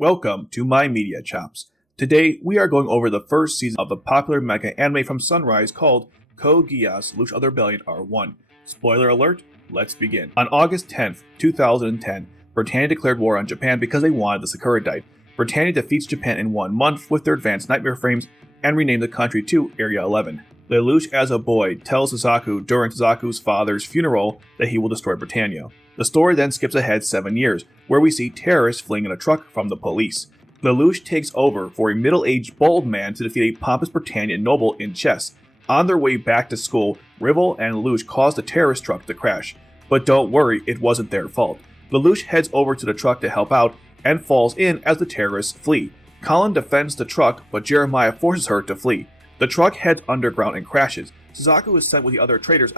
Welcome to My Media Chops. Today, we are going over the first season of the popular mecha anime from Sunrise called Code Geass Lelouch of the Rebellion R1. Spoiler alert, let's begin. On August 10th, 2010, Britannia declared war on Japan because they wanted the Sakuradite. Britannia defeats Japan in 1 month with their advanced nightmare frames and renamed the country to Area 11. Lelouch, as a boy, tells Suzaku during Suzaku's father's funeral that he will destroy Britannia. The story then skips ahead 7 years, where we see terrorists fleeing in a truck from the police. Lelouch takes over for a middle-aged bald man to defeat a pompous Britannian noble in chess. On their way back to school, Rivel and Lelouch cause the terrorist truck to crash. But don't worry, it wasn't their fault. Lelouch heads over to the truck to help out and falls in as the terrorists flee. Kallen defends the truck, but Jeremiah forces her to flee. The truck heads underground and crashes. Suzaku is sent with the other traitors,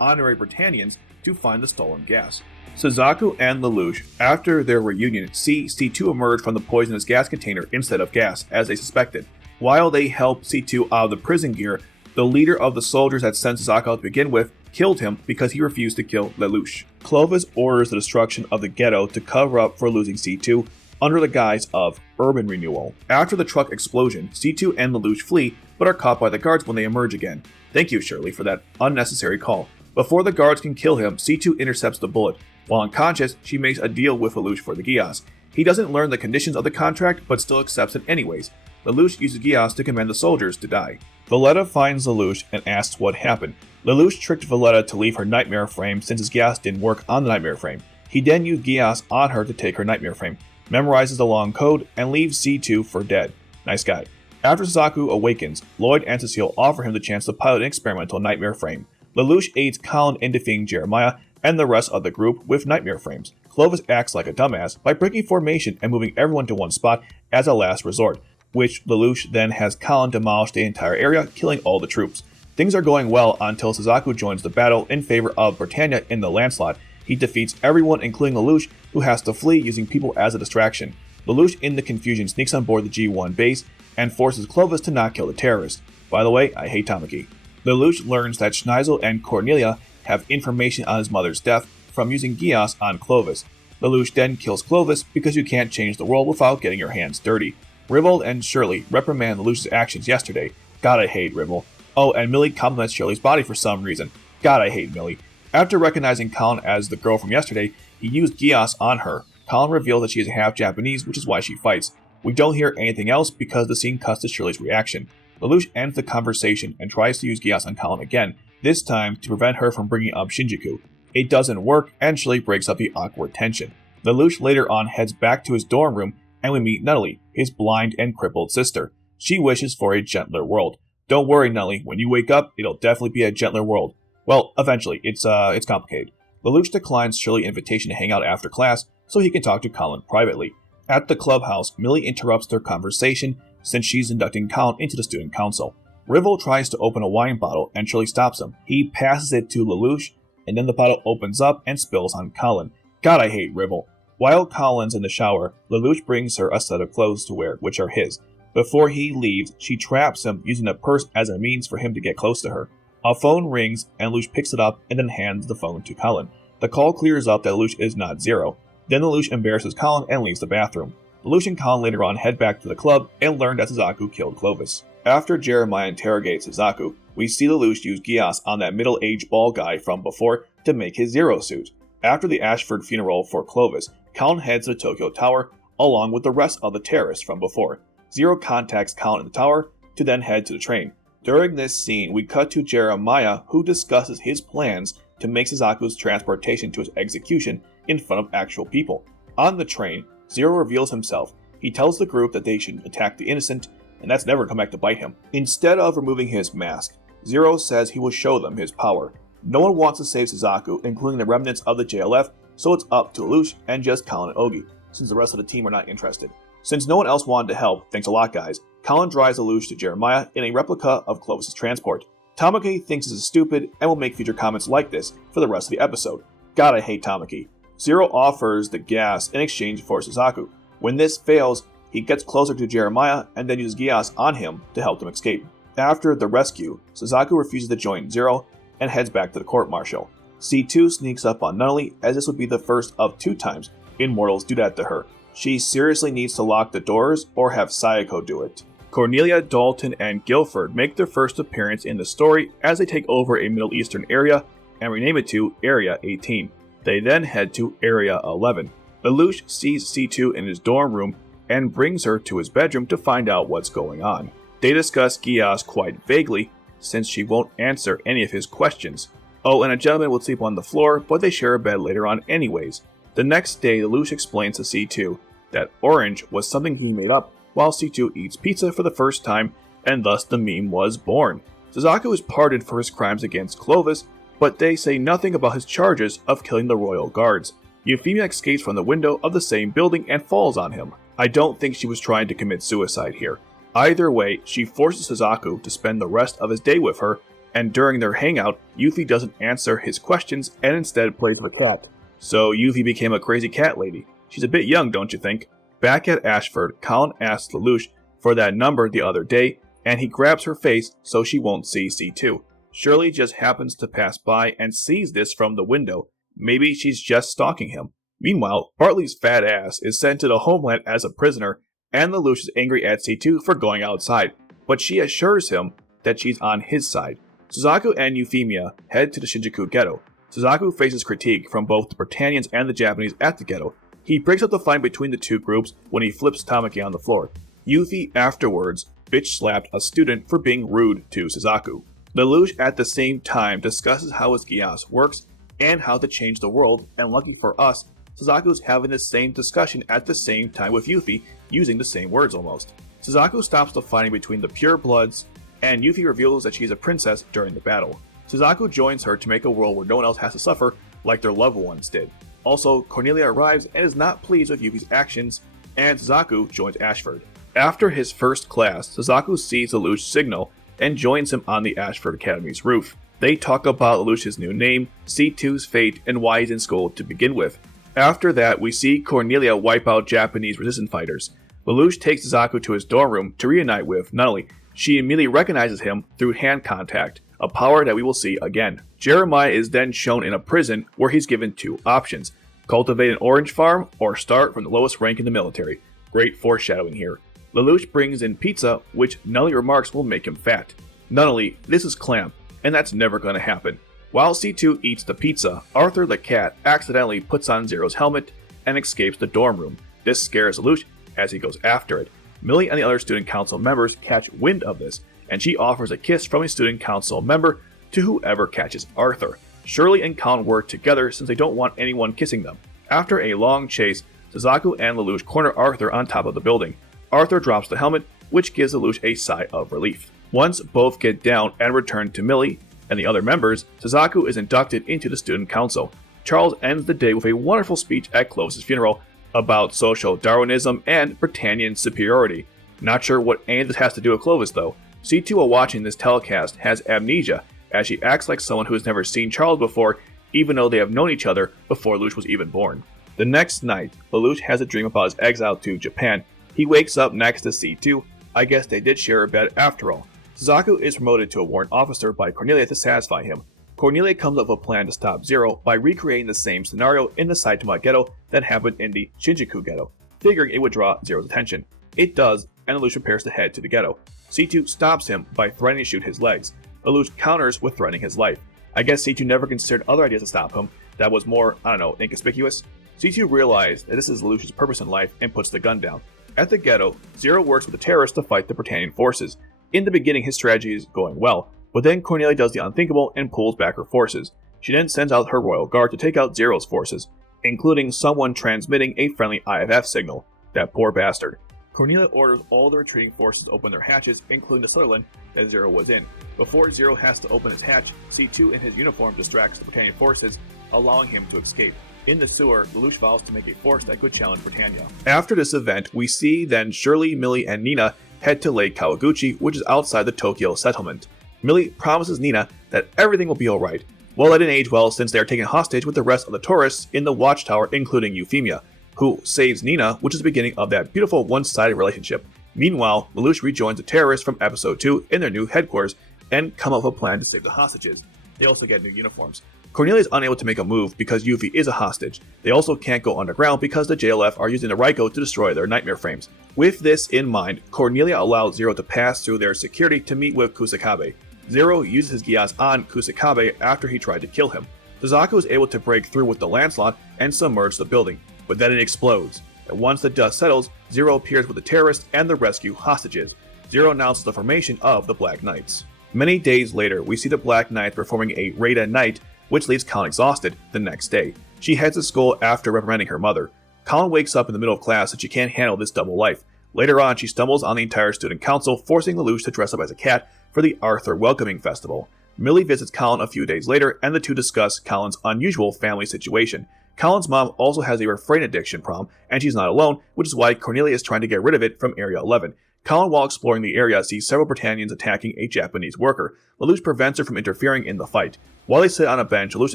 honorary Britannians, to find the stolen gas. Suzaku and Lelouch, after their reunion, see C2 emerge from the poisonous gas container instead of gas, as they suspected. While they help C2 out of the prison gear, the leader of the soldiers that sent Suzaku out to begin with killed him because he refused to kill Lelouch. Clovis orders the destruction of the ghetto to cover up for losing C2 under the guise of urban renewal. After the truck explosion, C2 and Lelouch flee, but are caught by the guards when they emerge again. Thank you, Shirley, for that unnecessary call. Before the guards can kill him, C2 intercepts the bullet. While unconscious, she makes a deal with Lelouch for the Geass. He doesn't learn the conditions of the contract, but still accepts it anyways. Lelouch uses Geass to command the soldiers to die. Valletta finds Lelouch and asks what happened. Lelouch tricked Valletta to leave her nightmare frame since his Geass didn't work on the nightmare frame. He then used Geass on her to take her nightmare frame, memorizes the long code, and leaves C2 for dead. Nice guy. After Suzaku awakens, Lloyd and Cecile offer him the chance to pilot an experimental nightmare frame. Lelouch aids Kallen in defeating Jeremiah and the rest of the group with nightmare frames. Clovis acts like a dumbass by breaking formation and moving everyone to one spot as a last resort, which Lelouch then has Kallen demolish the entire area, killing all the troops. Things are going well until Suzaku joins the battle in favor of Britannia in the landslide. He defeats everyone including Lelouch, who has to flee using people as a distraction. Lelouch in the confusion sneaks on board the G1 base and forces Clovis to not kill the terrorists. By the way, I hate Tamaki. Lelouch learns that Schneisel and Cornelia have information on his mother's death from using Geass on Clovis. Lelouch then kills Clovis because you can't change the world without getting your hands dirty. Rivel and Shirley reprimand Lelouch's actions yesterday. God, I hate Rivel. Oh, and Millie compliments Shirley's body for some reason. God, I hate Millie. After recognizing Kallen as the girl from yesterday, he used Geass on her. Kallen reveals that she is half Japanese, which is why she fights. We don't hear anything else because the scene cuts to Shirley's reaction. Lelouch ends the conversation and tries to use Geass on Kallen again, this time to prevent her from bringing up Shinjuku. It doesn't work, and Shirley breaks up the awkward tension. Lelouch later on heads back to his dorm room, and we meet Nutley, his blind and crippled sister. She wishes for a gentler world. Don't worry, Nutley, when you wake up, it'll definitely be a gentler world. Well, eventually, it's complicated. Lelouch declines Shirley's invitation to hang out after class, so he can talk to Kallen privately. At the clubhouse, Millie interrupts their conversation since she's inducting Kallen into the student council. Rivel tries to open a wine bottle and Shirley stops him. He passes it to Lelouch, and then the bottle opens up and spills on Kallen. God, I hate Rivel. While Kallen's in the shower, Lelouch brings her a set of clothes to wear, which are his. Before he leaves, she traps him using a purse as a means for him to get close to her. A phone rings, and Lelouch picks it up and then hands the phone to Kallen. The call clears up that Lelouch is not Zero. Then Lelouch embarrasses Kallen and leaves the bathroom. Lelouch and Kallen later on head back to the club and learn that Suzaku killed Clovis. After Jeremiah interrogates Suzaku, we see Lelouch use Geass on that middle-aged bald guy from before to make his Zero suit. After the Ashford funeral for Clovis, Kallen heads to the Tokyo Tower along with the rest of the terrorists from before. Zero contacts Kallen in the tower to then head to the train. During this scene, we cut to Jeremiah, who discusses his plans to make Suzaku's transportation to his execution in front of actual people. On the train, Zero reveals himself. He tells the group that they should attack the innocent, and that's never come back to bite him. Instead of removing his mask, Zero says he will show them his power. No one wants to save Suzaku, including the remnants of the JLF, so it's up to Lelouch and just Kallen and Ogi, since the rest of the team are not interested. Since no one else wanted to help, thanks a lot guys, Kallen drives Lelouch to Jeremiah in a replica of Clovis' transport. Tamaki thinks this is stupid and will make future comments like this for the rest of the episode. God, I hate Tamaki. Zero offers the gas in exchange for Suzaku. When this fails, he gets closer to Jeremiah and then uses Geass on him to help him escape. After the rescue, Suzaku refuses to join Zero and heads back to the court-martial. C2 sneaks up on Nutley, as this would be the first of 2 times Immortals do that to her. She seriously needs to lock the doors or have Sayako do it. Cornelia, Dalton, and Guilford make their first appearance in the story as they take over a Middle Eastern area and rename it to Area 18. They then head to Area 11. Lelouch sees C2 in his dorm room and brings her to his bedroom to find out what's going on. They discuss Geass quite vaguely, since she won't answer any of his questions. Oh, and a gentleman will sleep on the floor, but they share a bed later on anyways. The next day, Lelouch explains to C2 that orange was something he made up while C2 eats pizza for the first time, and thus the meme was born. Suzaku is pardoned for his crimes against Clovis, but they say nothing about his charges of killing the royal guards. Euphemia escapes from the window of the same building and falls on him. I don't think she was trying to commit suicide here. Either way, she forces Suzaku to spend the rest of his day with her, and during their hangout, Yuffie doesn't answer his questions and instead plays with a cat. So Yuffie became a crazy cat lady. She's a bit young, don't you think? Back at Ashford, Kallen asks Lelouch for that number the other day, and he grabs her face so she won't see C2. Shirley just happens to pass by and sees this from the window. Maybe she's just stalking him. Meanwhile, Bartley's fat ass is sent to the homeland as a prisoner, and Lelouch is angry at C2 for going outside, but she assures him that she's on his side. Suzaku and Euphemia head to the Shinjuku ghetto. Suzaku faces critique from both the Britannians and the Japanese at the ghetto. He breaks up the fight between the two groups when he flips Tamaki on the floor. Yuffie afterwards bitch-slapped a student for being rude to Suzaku. Lelouch at the same time discusses how his Geass works and how to change the world, and lucky for us, Suzaku's having the same discussion at the same time with Yuffie, using the same words almost. Suzaku stops the fighting between the pure bloods, and Yuffie reveals that she's a princess during the battle. Suzaku joins her to make a world where no one else has to suffer like their loved ones did. Also, Cornelia arrives and is not pleased with Yuffie's actions, and Suzaku joins Ashford. After his first class, Suzaku sees Lelouch's signal and joins him on the Ashford Academy's roof. They talk about Lelouch's new name, C2's fate, and why he's in school to begin with. After that, we see Cornelia wipe out Japanese resistance fighters. Lelouch takes Suzaku to his dorm room to reunite with Nunnally. She immediately recognizes him through hand contact, a power that we will see again. Jeremiah is then shown in a prison where he's given two options: cultivate an orange farm or start from the lowest rank in the military. Great foreshadowing here. Lelouch brings in pizza, which Nunnally remarks will make him fat. Nunnally, this is Clamp, and that's never going to happen. While C2 eats the pizza, Arthur the cat accidentally puts on Zero's helmet and escapes the dorm room. This scares Lelouch as he goes after it. Millie and the other student council members catch wind of this, and she offers a kiss from a student council member to whoever catches Arthur. Shirley and Kallen work together since they don't want anyone kissing them. After a long chase, Suzaku and Lelouch corner Arthur on top of the building. Arthur drops the helmet, which gives Lelouch a sigh of relief. Once both get down and return to Millie and the other members, Suzaku is inducted into the student council. Charles ends the day with a wonderful speech at Clovis's funeral about social Darwinism and Britannian superiority. Not sure what any of this has to do with Clovis though. C2 while watching this telecast has amnesia, as she acts like someone who has never seen Charles before, even though they have known each other before Lelouch was even born. The next night, Lelouch has a dream about his exile to Japan. He wakes up next to C2. I guess they did share a bed after all. Suzaku is promoted to a warrant officer by Cornelia to satisfy him. Cornelia comes up with a plan to stop Zero by recreating the same scenario in the Saitama ghetto that happened in the Shinjuku ghetto, figuring it would draw Zero's attention. It does, and Lelouch prepares to head to the ghetto. C2 stops him by threatening to shoot his legs. Lelouch counters with threatening his life. I guess C2 never considered other ideas to stop him that was more, inconspicuous. C2 realized that this is Lelouch's purpose in life and puts the gun down. At the ghetto, Zero works with the terrorists to fight the Britannian forces. In the beginning, his strategy is going well, but then Cornelia does the unthinkable and pulls back her forces. She then sends out her royal guard to take out Zero's forces, including someone transmitting a friendly IFF signal. That poor bastard. Cornelia orders all the retreating forces to open their hatches, including the Sutherland that Zero was in. Before Zero has to open his hatch, C2 in his uniform distracts the Britannian forces, allowing him to escape. In the sewer, Lelouch vows to make a force that could challenge Britannia. After this event, we see then Shirley, Millie, and Nina head to Lake Kawaguchi, which is outside the Tokyo settlement. Millie promises Nina that everything will be alright. Well, that didn't age well since they are taken hostage with the rest of the tourists in the watchtower, including Euphemia, who saves Nina, which is the beginning of that beautiful one-sided relationship. Meanwhile, Lelouch rejoins the terrorists from episode 2 in their new headquarters and come up with a plan to save the hostages. They also get new uniforms. Cornelia is unable to make a move because Yuffie is a hostage. They also can't go underground because the JLF are using the Raiko to destroy their nightmare frames. With this in mind, Cornelia allows Zero to pass through their security to meet with Kusakabe. Zero uses his Geass on Kusakabe after he tried to kill him. Suzaku is able to break through with the landslide and submerge the building, but then it explodes. And once the dust settles, Zero appears with the terrorists and the rescue hostages. Zero announces the formation of the Black Knights. Many days later, we see the Black Knights performing a raid at night, which leaves Kallen exhausted the next day. She heads to school after reprimanding her mother. Kallen wakes up in the middle of class and she can't handle this double life. Later on, she stumbles on the entire student council, forcing Lelouch to dress up as a cat for the Arthur Welcoming Festival. Millie visits Kallen a few days later, and the two discuss Kallen's unusual family situation. Kallen's mom also has a refrain addiction problem, and she's not alone, which is why Cornelia is trying to get rid of it from Area 11. Kallen, while exploring the area, sees several Britannians attacking a Japanese worker. Lelouch prevents her from interfering in the fight. While they sit on a bench, Lelouch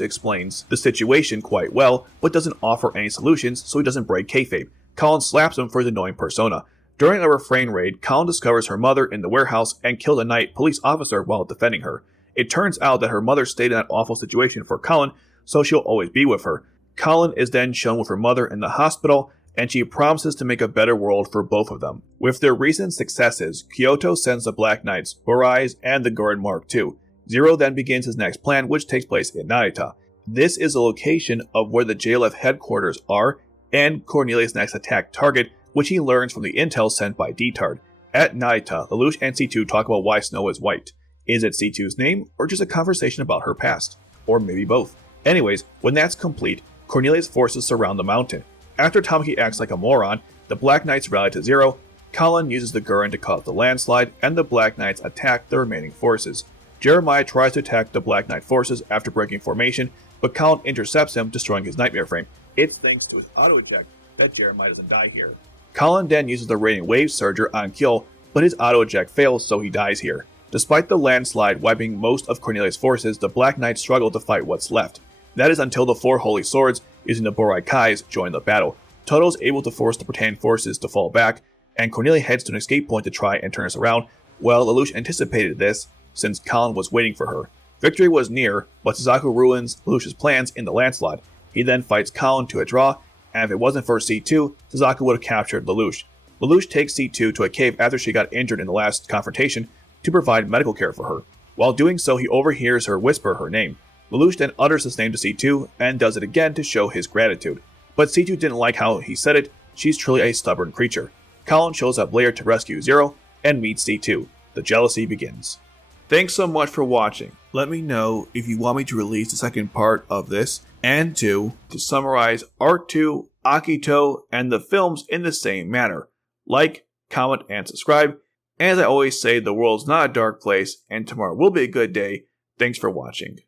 explains the situation quite well, but doesn't offer any solutions, so he doesn't break kayfabe. Kallen slaps him for his annoying persona. During a refrain raid, Kallen discovers her mother in the warehouse and kills a night police officer while defending her. It turns out that her mother stayed in that awful situation for Kallen, so she'll always be with her. Kallen is then shown with her mother in the hospital, and she promises to make a better world for both of them. With their recent successes, Kyoto sends the Black Knights, Burais, and the Gurren Mark II. Zero then begins his next plan, which takes place in Narita. This is the location of where the JLF headquarters are, and Cornelia's next attack target, which he learns from the intel sent by D-Tard. At Narita, Lelouch and C2 talk about why Snow is white. Is it C2's name, or just a conversation about her past? Or maybe both. Anyways, when that's complete, Cornelia's forces surround the mountain. After Tamaki acts like a moron, the Black Knights rally to Zero. Kallen uses the Gurren to cause the landslide, and the Black Knights attack the remaining forces. Jeremiah tries to attack the Black Knight forces after breaking formation, but Kallen intercepts him, destroying his nightmare frame. It's thanks to his auto-eject that Jeremiah doesn't die here. Kallen then uses the Radiant Wave Surger on Kyo, but his auto-eject fails, so he dies here. Despite the landslide wiping most of Cornelia's forces, the Black Knights struggle to fight what's left. That is until the four Holy Swords, using the Burai Kais, join the battle. Toto is able to force the Britannian forces to fall back, and Cornelia heads to an escape point to try and turn us around. Well, Lelouch anticipated this, since Kallen was waiting for her. Victory was near, but Suzaku ruins Lelouch's plans in the landslide. He then fights Kallen to a draw, and if it wasn't for C2, Suzaku would have captured Lelouch. Lelouch takes C2 to a cave after she got injured in the last confrontation to provide medical care for her. While doing so, he overhears her whisper her name. Lelouch then utters this name to C2 and does it again to show his gratitude. But C2 didn't like how he said it. She's truly a stubborn creature. Kallen shows up later to rescue Zero and meets C2. The jealousy begins. Thanks so much for watching. Let me know if you want me to release the second part of this, and to summarize Art 2, Akito, and the films in the same manner. Like, comment, and subscribe. And as I always say, the world's not a dark place, and tomorrow will be a good day. Thanks for watching.